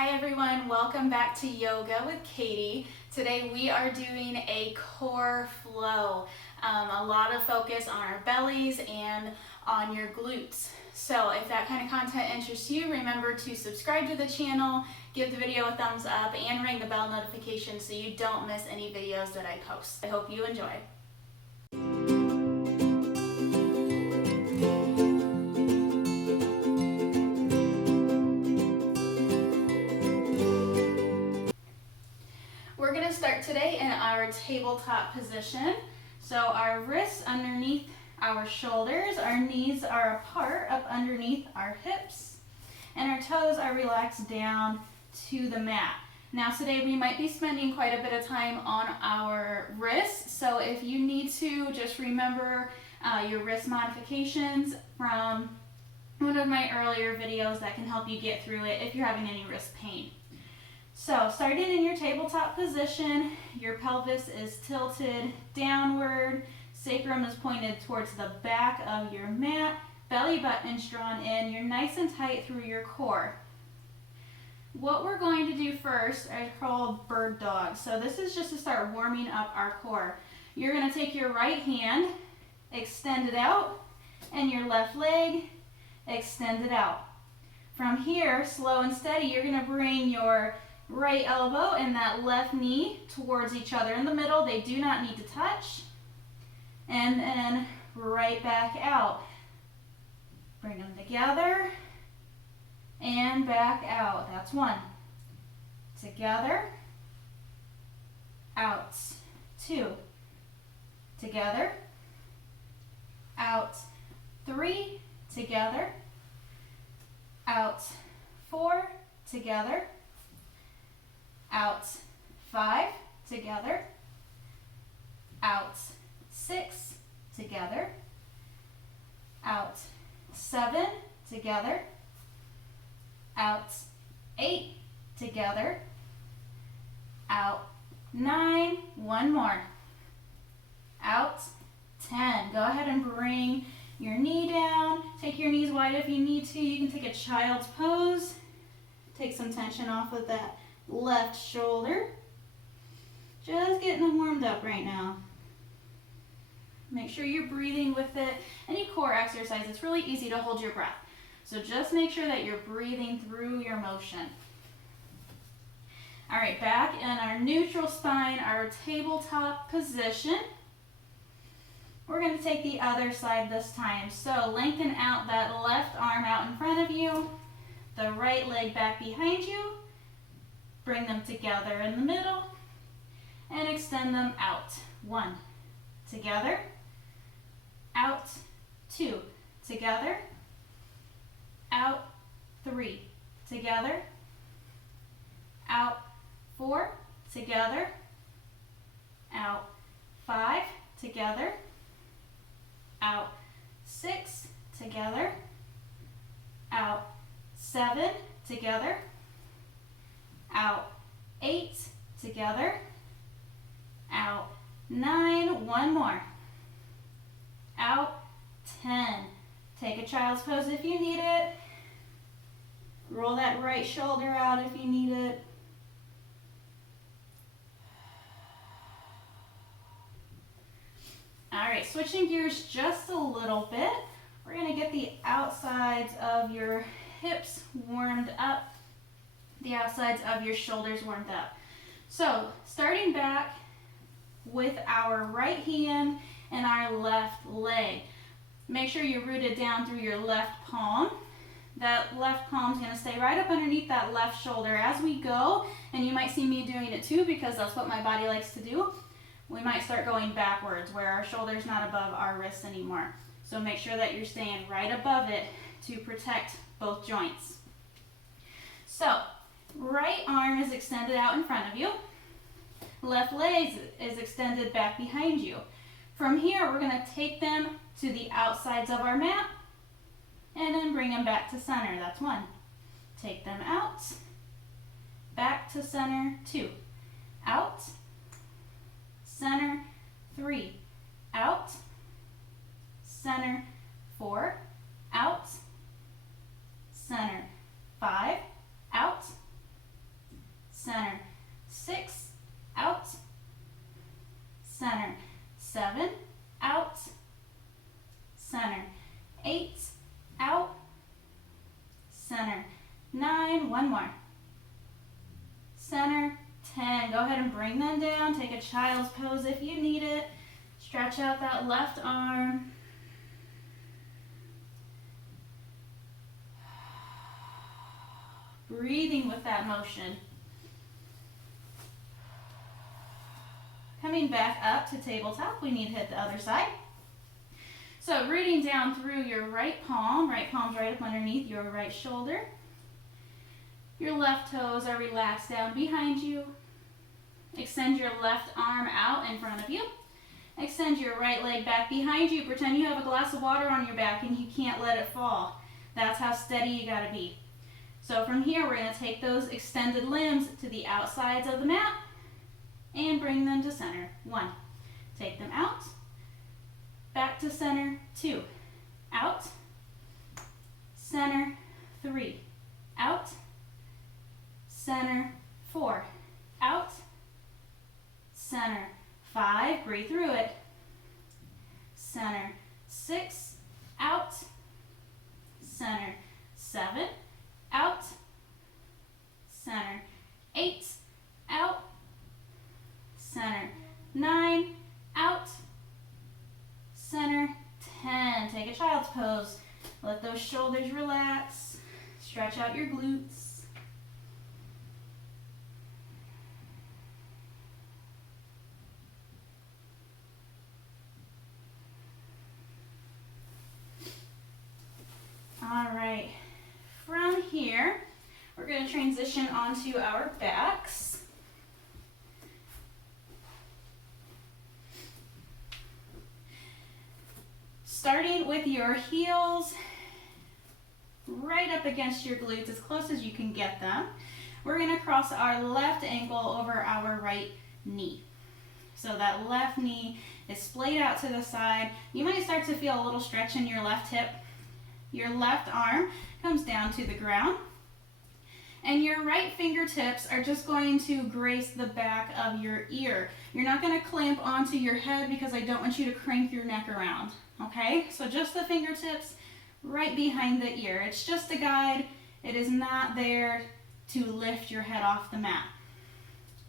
Hi everyone, welcome back to Yoga with Katie. Today we are doing a core flow. A lot of focus on our bellies and on your glutes. So if that kind of content interests you, remember to subscribe to the channel, give the video a thumbs up, and ring the bell notification so you don't miss any videos that I post. I hope you enjoy. We're going to start today in our tabletop position. So our wrists underneath our shoulders, our knees are apart up underneath our hips, and our toes are relaxed down to the mat. Now today we might be spending quite a bit of time on our wrists, so if you need to, just remember your wrist modifications from one of my earlier videos that can help you get through it if you're having any wrist pain. So starting in your tabletop position, your pelvis is tilted downward, sacrum is pointed towards the back of your mat, belly button's drawn in, you're nice and tight through your core. What we're going to do first is called bird dog. So this is just to start warming up our core. You're going to take your right hand, extend it out, and your left leg, extend it out. From here, slow and steady, you're going to bring your right elbow and that left knee towards each other in the middle. They do not need to touch. And then right back out. Bring them together and back out. That's one. Together, out. Two. Together, out. Three. Together, out. Four. Together, out. Five. Together, out. Six. Together, out. Seven. Together, out. Eight. Together, out. Nine. One more, out. 10. Go ahead and bring your knee down. Take your knees wide if you need to. You can take a child's pose. Take some tension off of that left shoulder. Just getting them warmed up right now. Make sure you're breathing with it. Any core exercise, it's really easy to hold your breath. So just make sure that you're breathing through your motion. All right, back in our neutral spine, our tabletop position. We're going to take the other side this time. So lengthen out that left arm out in front of you, the right leg back behind you. Bring them together in the middle and extend them out. One, together, out. Two, together, out. Three, together, out. Four, together, out. Five, together, out. Six, together, out. Seven, together, out. Eight, together, out. Nine, one more, out. 10. Take a child's pose if you need it. Roll that right shoulder out if you need it. All right, switching gears just a little bit. We're going to get the outsides of your hips warmed up, the outsides of your shoulders warmed up. So starting back with our right hand and our left leg. Make sure you're rooted down through your left palm. That left palm is going to stay right up underneath that left shoulder as we go, and you might see me doing it too because that's what my body likes to do. We might start going backwards where our shoulder's not above our wrists anymore. So make sure that you're staying right above it to protect both joints. So right arm is extended out in front of you. Left leg is extended back behind you. From here, we're going to take them to the outsides of our mat and then bring them back to center. That's one. Take them out, back to center. Two, out, center. Three, out, center. Four, out, center. 5, out, 9, one more. Center, 10. Go ahead and bring them down. Take a child's pose if you need it. Stretch out that left arm. Breathing with that motion. Coming back up to tabletop, we need to hit the other side. So rooting down through your right palm's right up underneath your right shoulder. Your left toes are relaxed down behind you. Extend your left arm out in front of you. Extend your right leg back behind you. Pretend you have a glass of water on your back and you can't let it fall. That's how steady you gotta be. So from here, we're gonna take those extended limbs to the outsides of the mat and bring them to center. 1, take them out, back to center. 2, out, center. 3, out, center. 4, out, center. 5, breathe through it, center. 6, out, center. 7, out, center. 8, out, center. 9, out, center. 10, take a child's pose. Let those shoulders relax. Stretch out your glutes. All right, from here, we're going to transition onto our backs. Starting with your heels right up against your glutes as close as you can get them. We're going to cross our left ankle over our right knee. So that left knee is splayed out to the side. You might start to feel a little stretch in your left hip. Your left arm comes down to the ground. And your right fingertips are just going to grace the back of your ear. You're not going to clamp onto your head because I don't want you to crank your neck around. Okay? So just the fingertips right behind the ear. It's just a guide. It is not there to lift your head off the mat.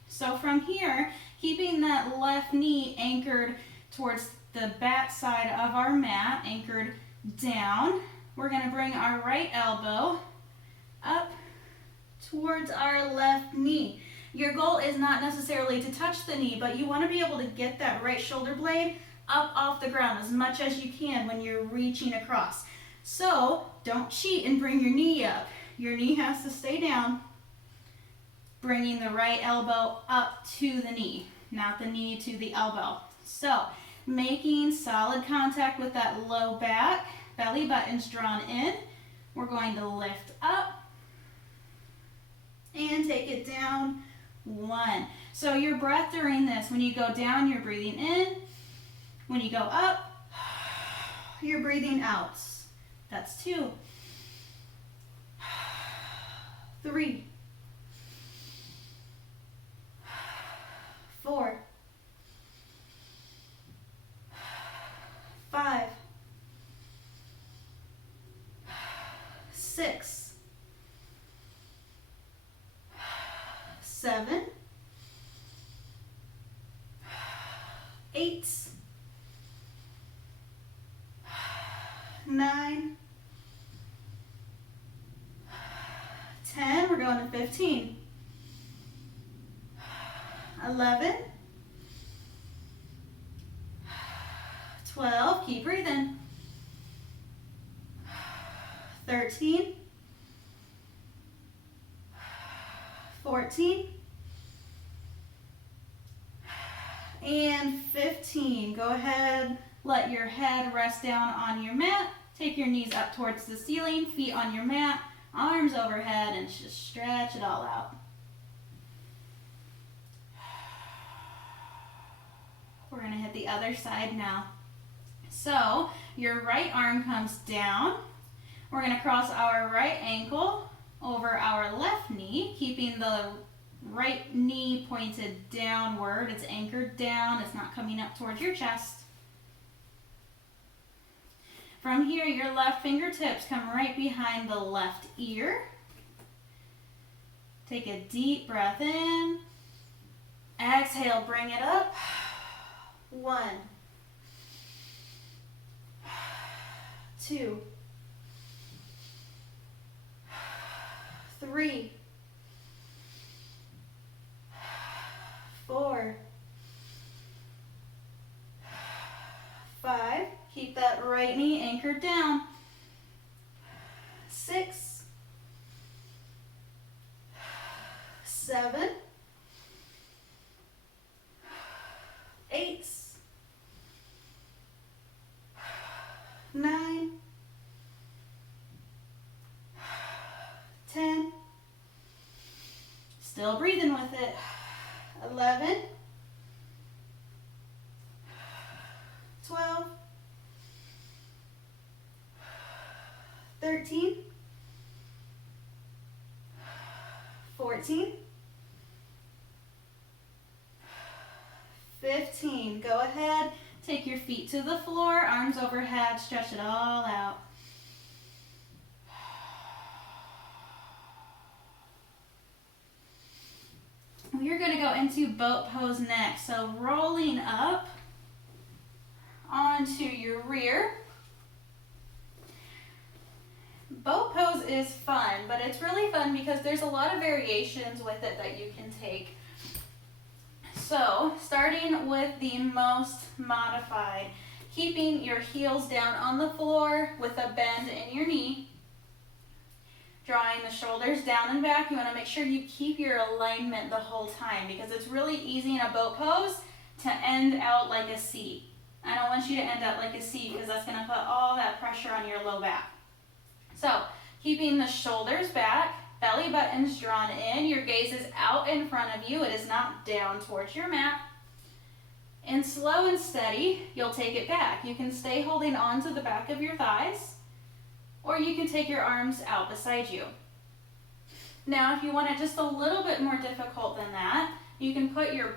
So from here, keeping that left knee anchored towards the back side of our mat, anchored down, we're going to bring our right elbow up towards our left knee. Your goal is not necessarily to touch the knee, but you want to be able to get that right shoulder blade up off the ground as much as you can when you're reaching across. So don't cheat and bring your knee up. Your knee has to stay down, bringing the right elbow up to the knee, not the knee to the elbow. So making solid contact with that low back, belly button's drawn in. We're going to lift up and take it down. 1. So your breath during this, when you go down, you're breathing in. When you go up, you're breathing out. That's 2. 3. 4. 5. 6. 7. 8. 9. 10. We're going to 15. 11. 12. Keep breathing. 13. 14. And 15. Go ahead, let your head rest down on your mat. Take your knees up towards the ceiling, feet on your mat, arms overhead, and just stretch it all out. We're going to hit the other side now. So your right arm comes down. We're going to cross our right ankle over our left knee, keeping the right knee pointed downward. It's anchored down. It's not coming up towards your chest. From here, your left fingertips come right behind the left ear. Take a deep breath in. Exhale, bring it up. 1, 2, 3, 4, 5. Keep that right knee anchored down. 6, 7, 8, 9, 10. Still breathing with it. 11, 12, 13, 14, 15. Go ahead, take your feet to the floor, arms overhead, stretch it all out. We're going to go into boat pose next. So rolling up onto your rear. Boat pose is fun, but it's really fun because there's a lot of variations with it that you can take. So starting with the most modified, keeping your heels down on the floor with a bend in your knee. Drawing the shoulders down and back. You want to make sure you keep your alignment the whole time because it's really easy in a boat pose to end out like a C. I don't want you to end out like a C because that's going to put all that pressure on your low back. So keeping the shoulders back, belly buttons drawn in, your gaze is out in front of you. It is not down towards your mat. And slow and steady, you'll take it back. You can stay holding on to the back of your thighs, or you can take your arms out beside you. Now, if you want it just a little bit more difficult than that, you can put your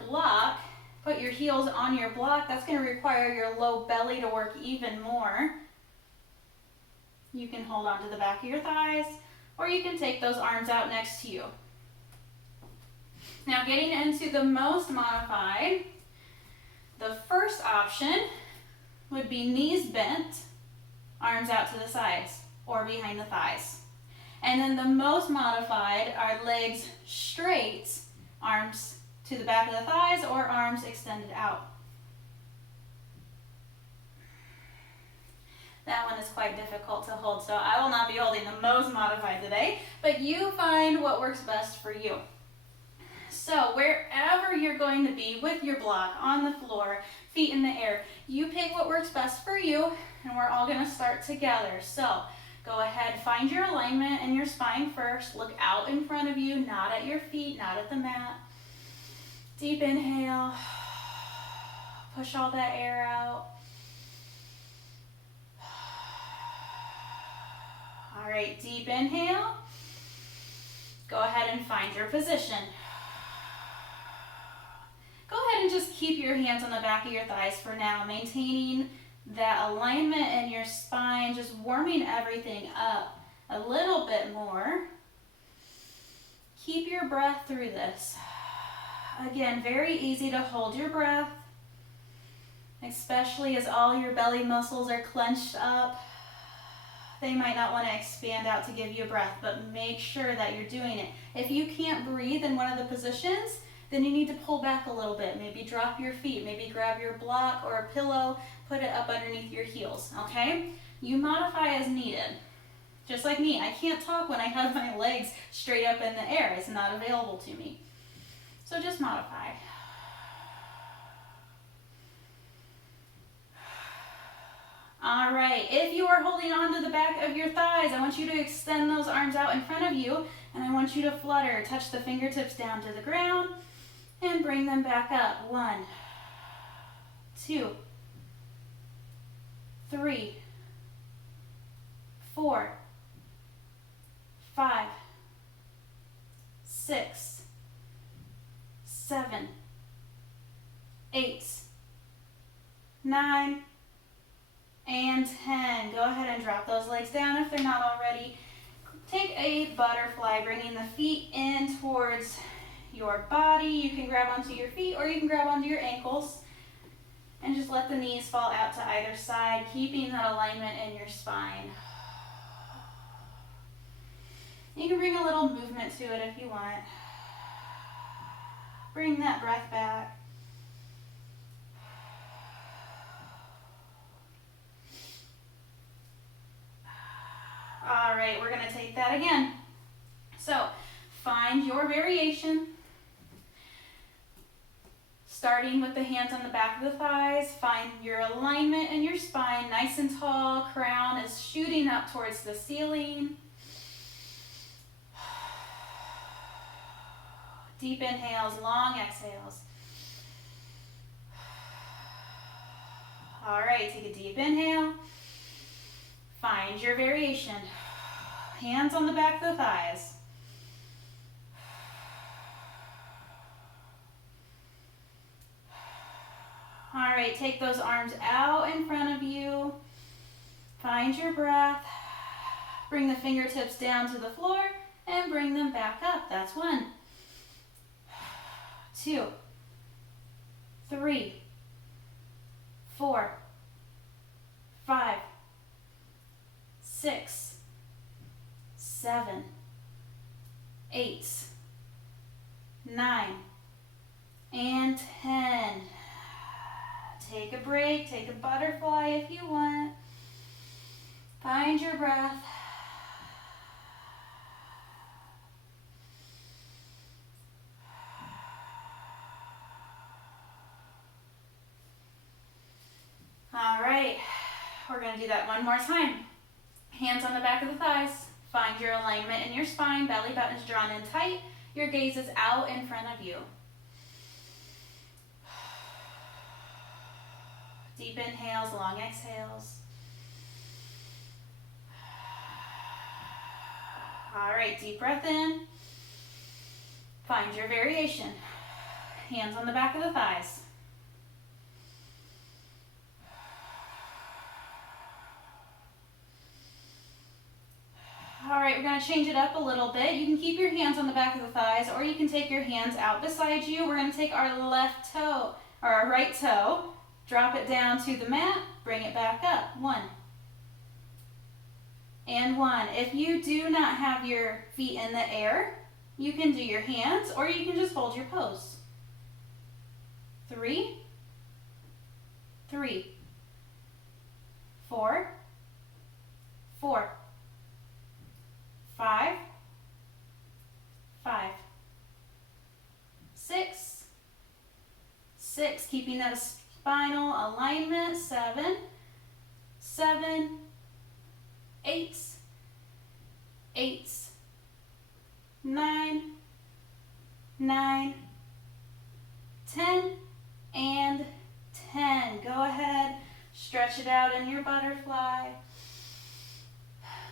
heels on your block. That's going to require your low belly to work even more. You can hold on to the back of your thighs, or you can take those arms out next to you. Now, getting into the most modified, the first option would be knees bent, arms out to the sides or behind the thighs. And then the most modified are legs straight, arms to the back of the thighs or arms extended out. That one is quite difficult to hold, so I will not be holding the most modified today, but you find what works best for you. So wherever you're going to be with your block, on the floor, feet in the air, you pick what works best for you, and we're all going to start together. So go ahead, find your alignment in your spine first. Look out in front of you, not at your feet, not at the mat. Deep inhale. Push all that air out. All right, deep inhale. Go ahead and find your position. Go ahead and just keep your hands on the back of your thighs for now, maintaining that alignment in your spine, just warming everything up a little bit more. Keep your breath through this. Again, very easy to hold your breath, especially as all your belly muscles are clenched up. They might not want to expand out to give you a breath, but make sure that you're doing it. If you can't breathe in one of the positions, then you need to pull back a little bit. Maybe drop your feet, maybe grab your block or a pillow, put it up underneath your heels, okay? You modify as needed. Just like me, I can't talk when I have my legs straight up in the air. It's not available to me. So just modify. All right, if you are holding on to the back of your thighs, I want you to extend those arms out in front of you, and I want you to flutter. Touch the fingertips down to the ground and bring them back up. 1, 2, 3, 4, 5, 6, 7, 8, 9, and 10. Go ahead and drop those legs down if they're not already. Take a butterfly, bringing the feet in towards your body. You can grab onto your feet or you can grab onto your ankles and just let the knees fall out to either side, keeping that alignment in your spine. You can bring a little movement to it if you want. Bring that breath back. All right, we're going to take that again. So, find your variation. Starting with the hands on the back of the thighs, find your alignment in your spine, nice and tall. Crown is shooting up towards the ceiling. Deep inhales, long exhales. All right, take a deep inhale. Find your variation. Hands on the back of the thighs. All right, take those arms out in front of you. Find your breath. Bring the fingertips down to the floor and bring them back up. That's 1, 2, 3, 4, 5, 6, 7, 8, 9, and 10. Take a break, take a butterfly if you want. Find your breath. All right, we're going to do that one more time. Hands on the back of the thighs. Find your alignment in your spine. Belly button is drawn in tight. Your gaze is out in front of you. Deep inhales, long exhales. All right, deep breath in. Find your variation. Hands on the back of the thighs. All right, we're going to change it up a little bit. You can keep your hands on the back of the thighs, or you can take your hands out beside you. We're going to take our left toe, or our right toe, drop it down to the mat, bring it back up. 1 and 1. If you do not have your feet in the air, you can do your hands, or you can just hold your pose. 3, 3, 4, 4, 5, 5, 6, 6, keeping that spinal alignment. 7, 7, 8, 8, 9, 9, 10, and 10. Go ahead, stretch it out in your butterfly.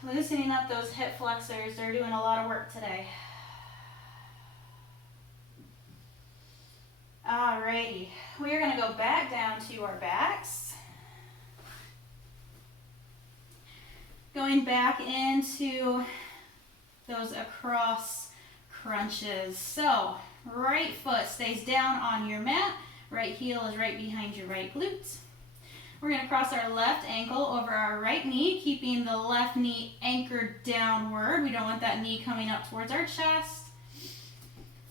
Loosening up those hip flexors. They're doing a lot of work today. Alrighty, we are going to go back down to our backs. Going back into those across crunches. So, right foot stays down on your mat. Right heel is right behind your right glute. We're going to cross our left ankle over our right knee, keeping the left knee anchored downward. We don't want that knee coming up towards our chest.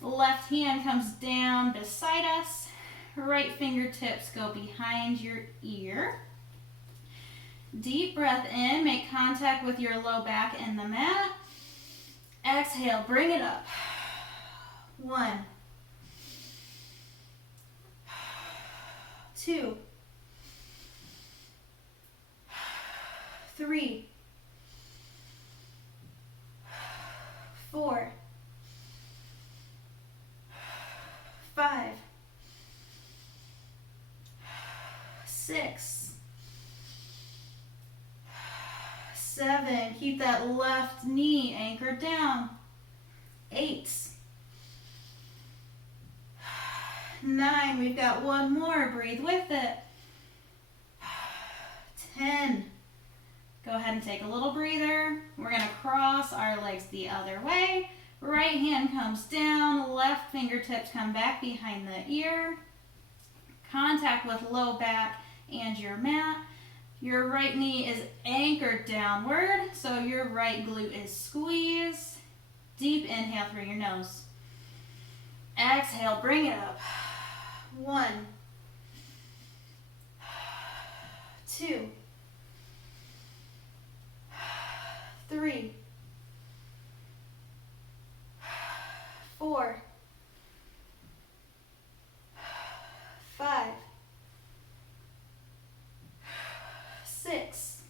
The left hand comes down beside us. Right fingertips go behind your ear. Deep breath in, make contact with your low back and the mat. Exhale, bring it up. 1, 2, 3, 4, 5, 6, 7. Keep that left knee anchored down. 8, 9. We've got one more. Breathe with it. 10. Go ahead and take a little breather. We're gonna cross our legs the other way. Right hand comes down, left fingertips come back behind the ear. Contact with low back and your mat. Your right knee is anchored downward, so your right glute is squeezed. Deep inhale through your nose. Exhale, bring it up. 1, 2, 3, 4, 5, 6,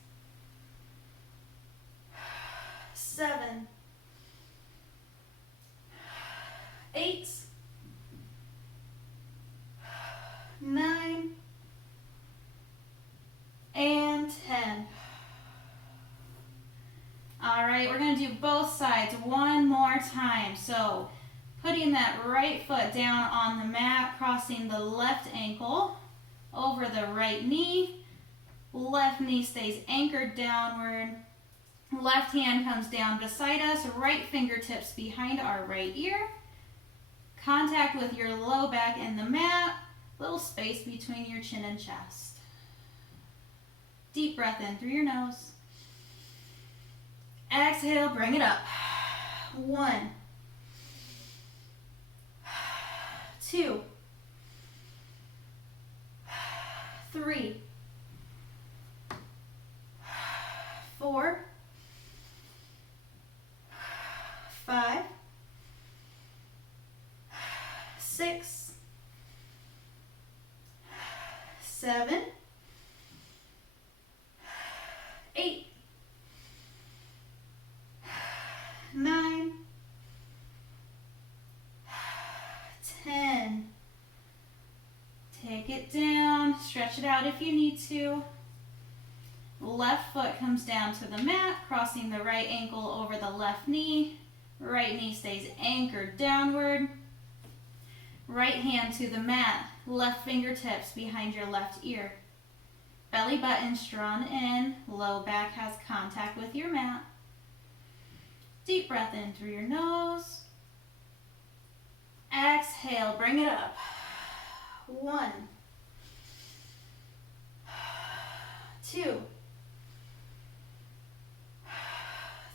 7, 8, 9, and 10. All right, we're going to do both sides one more time. So putting that right foot down on the mat, crossing the left ankle over the right knee. Left knee stays anchored downward. Left hand comes down beside us, right fingertips behind our right ear. Contact with your low back and the mat. Little space between your chin and chest. Deep breath in through your nose. Exhale, bring it up. 1, 2, 3, 4, 5, 6, 7, 8, 9, 10. Take it down, stretch it out if you need to. Left foot comes down to the mat, crossing the right ankle over the left knee. Right knee stays anchored downward. Right hand to the mat, left fingertips behind your left ear. Belly button's drawn in, low back has contact with your mat. Deep breath in through your nose. Exhale, bring it up. 1, 2,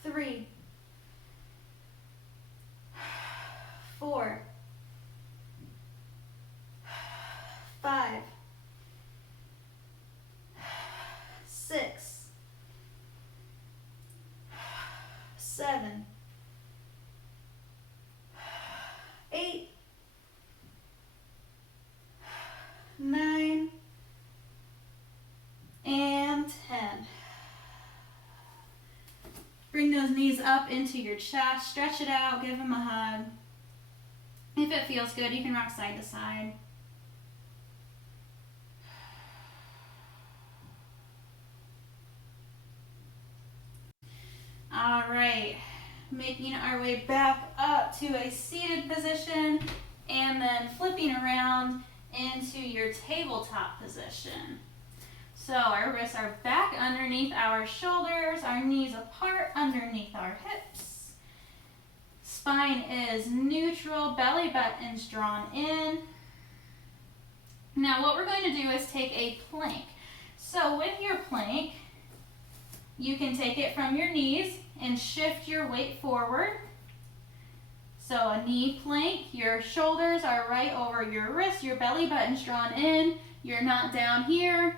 3, 4, 5, 6, 7, 8, 9, and 10. Bring those knees up into your chest, stretch it out, give them a hug. If it feels good, you can rock side to side. All right, making our way back up to a seated position and then flipping around into your tabletop position. So our wrists are back underneath our shoulders, our knees apart underneath our hips. Spine is neutral, belly button's drawn in. Now what we're going to do is take a plank. So with your plank, you can take it from your knees and shift your weight forward. So a knee plank, your shoulders are right over your wrists, your belly button's drawn in, you're not down here,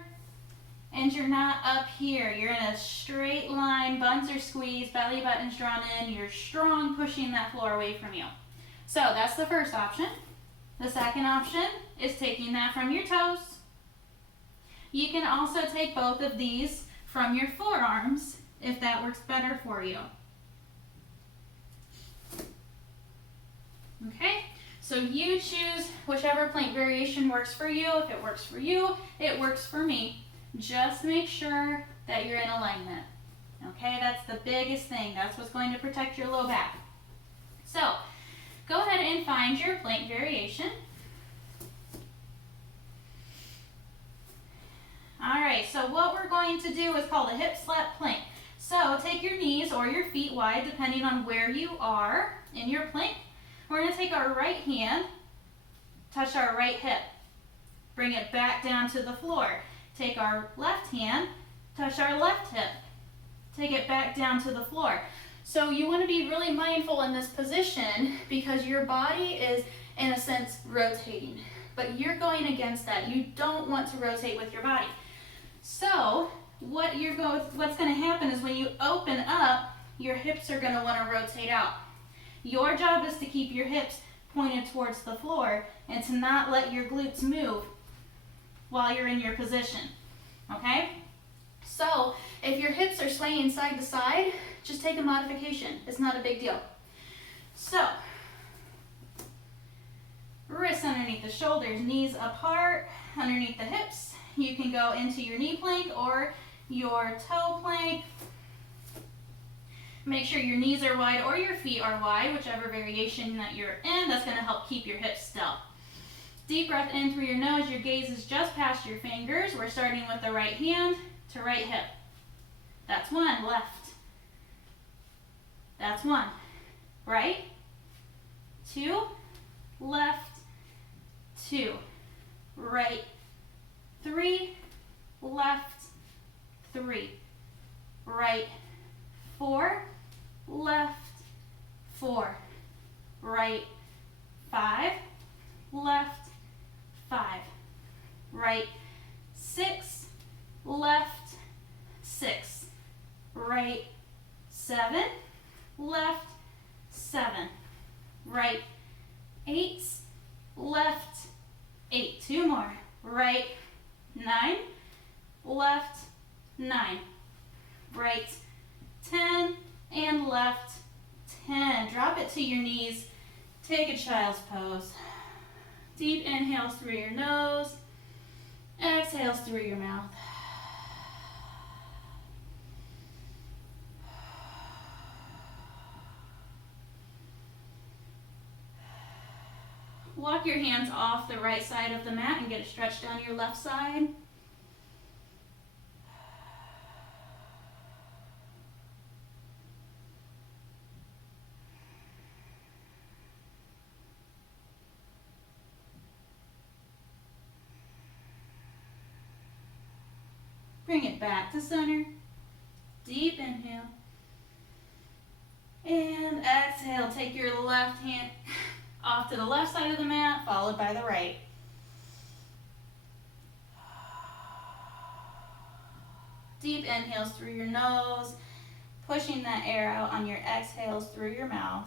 and you're not up here. You're in a straight line, buns are squeezed, belly button's drawn in, you're strong, pushing that floor away from you. So that's the first option. The second option is taking that from your toes. You can also take both of these from your forearms if that works better for you. Okay, so you choose whichever plank variation works for you. If it works for you, it works for me. Just make sure that you're in alignment. Okay, that's the biggest thing. That's what's going to protect your low back. So, go ahead and find your plank variation. All right, so what we're going to do is called a hip slap plank. So take your knees or your feet wide, depending on where you are in your plank. We're going to take our right hand, touch our right hip, bring it back down to the floor. Take our left hand, touch our left hip, take it back down to the floor. So you want to be really mindful in this position because your body is, in a sense, rotating. But you're going against that. You don't want to rotate with your body. So what's going to happen is when you open up, your hips are going to want to rotate out. Your job is to keep your hips pointed towards the floor and to not let your glutes move while you're in your position. Okay? So if your hips are swaying side to side, just take a modification. It's not a big deal. So, wrists underneath the shoulders, knees apart, underneath the hips. You can go into your knee plank or your toe plank. Make sure your knees are wide or your feet are wide, whichever variation that you're in. That's going to help keep your hips still. Deep breath in through your nose. Your gaze is just past your fingers. We're starting with the right hand to right hip. That's one. Left. That's one. Right. Two. Left. Two. Right. Three. Left. Three. Right. Four. Left. Four. Right. Five. Left. Five. Right. Six. Left. Six. Right. Seven. Left. Seven. Right. Eight. Left. Eight. Two more. Right. Nine. Left. Nine. Right. 10 and left 10. Drop it to your knees. Take a child's pose. Deep inhales through your nose. Exhales through your mouth. Walk your hands off the right side of the mat and get a stretch down your left side. Bring it back to center. Deep inhale. And exhale. Take your left hand off to the left side of the mat, followed by the right. Deep inhales through your nose, pushing that air out on your exhales through your mouth.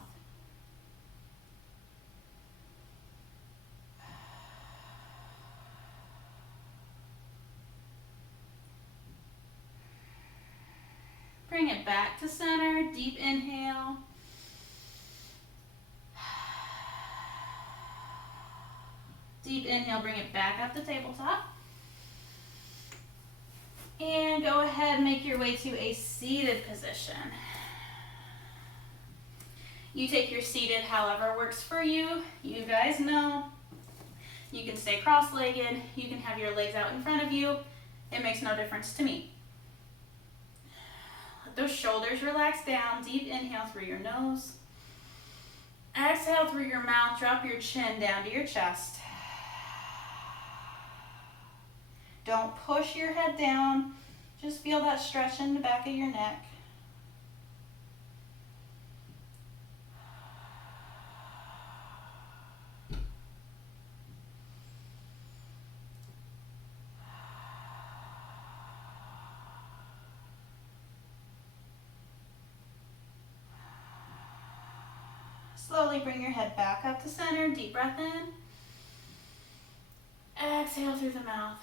Bring it back to center. Deep inhale. Deep inhale, bring it back up to tabletop. And go ahead and make your way to a seated position. You take your seated however works for you. You guys know. You can stay cross-legged. You can have your legs out in front of you. It makes no difference to me. Let those shoulders relax down. Deep inhale through your nose. Exhale through your mouth. Drop your chin down to your chest. Don't push your head down. Just feel that stretch in the back of your neck. Slowly bring your head back up to center. Deep breath in. Exhale through the mouth.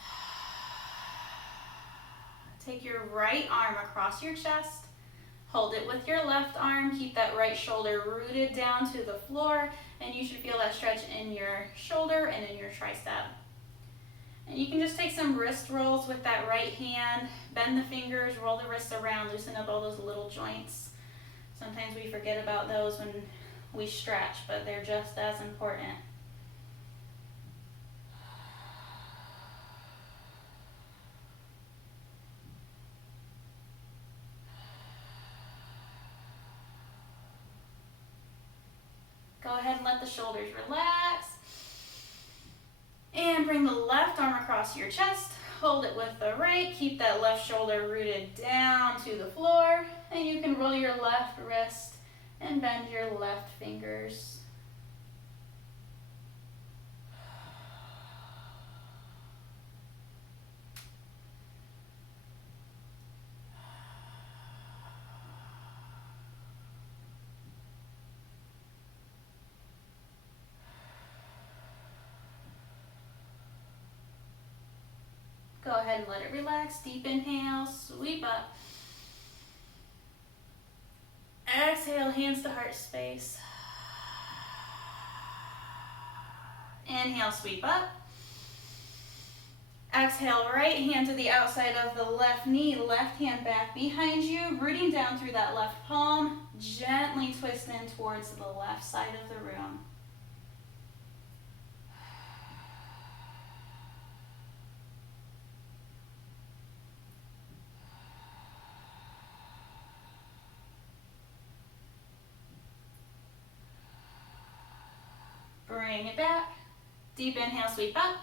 Take your right arm across your chest. Hold it with your left arm. Keep that right shoulder rooted down to the floor. And you should feel that stretch in your shoulder and in your tricep. And you can just take some wrist rolls with that right hand. Bend the fingers, roll the wrists around, loosen up all those little joints. Sometimes we forget about those when we stretch, but they're just as important. Go ahead and let the shoulders relax. And bring the left arm across your chest. Hold it with the right. Keep that left shoulder rooted down to the floor. And you can roll your left wrist and bend your left fingers. Go ahead and let it relax. Deep inhale, sweep up. Exhale, hands to heart space. Inhale, sweep up. Exhale, right hand to the outside of the left knee, left hand back behind you, rooting down through that left palm, gently twist in towards the left side of the room. Bring it back. Deep inhale, sweep up.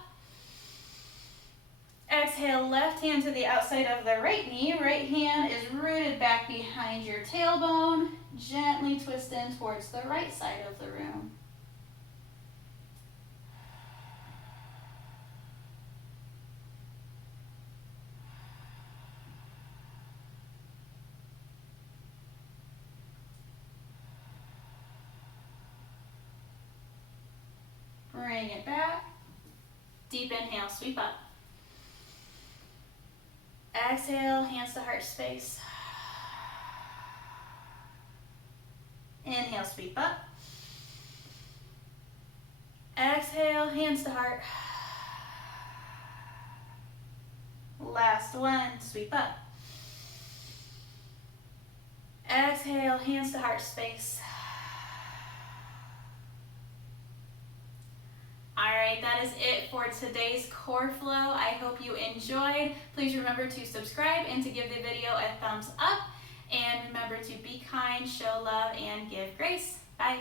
Exhale, left hand to the outside of the right knee. Right hand is rooted back behind your tailbone. Gently twist in towards the right side of the room. Bring it back. Deep inhale, sweep up. Exhale, hands to heart space. Inhale, sweep up. Exhale, hands to heart. Last one, sweep up. Exhale, hands to heart space. Alright, that is it for today's core flow. I hope you enjoyed. Please remember to subscribe and to give the video a thumbs up. And remember to be kind, show love, and give grace. Bye.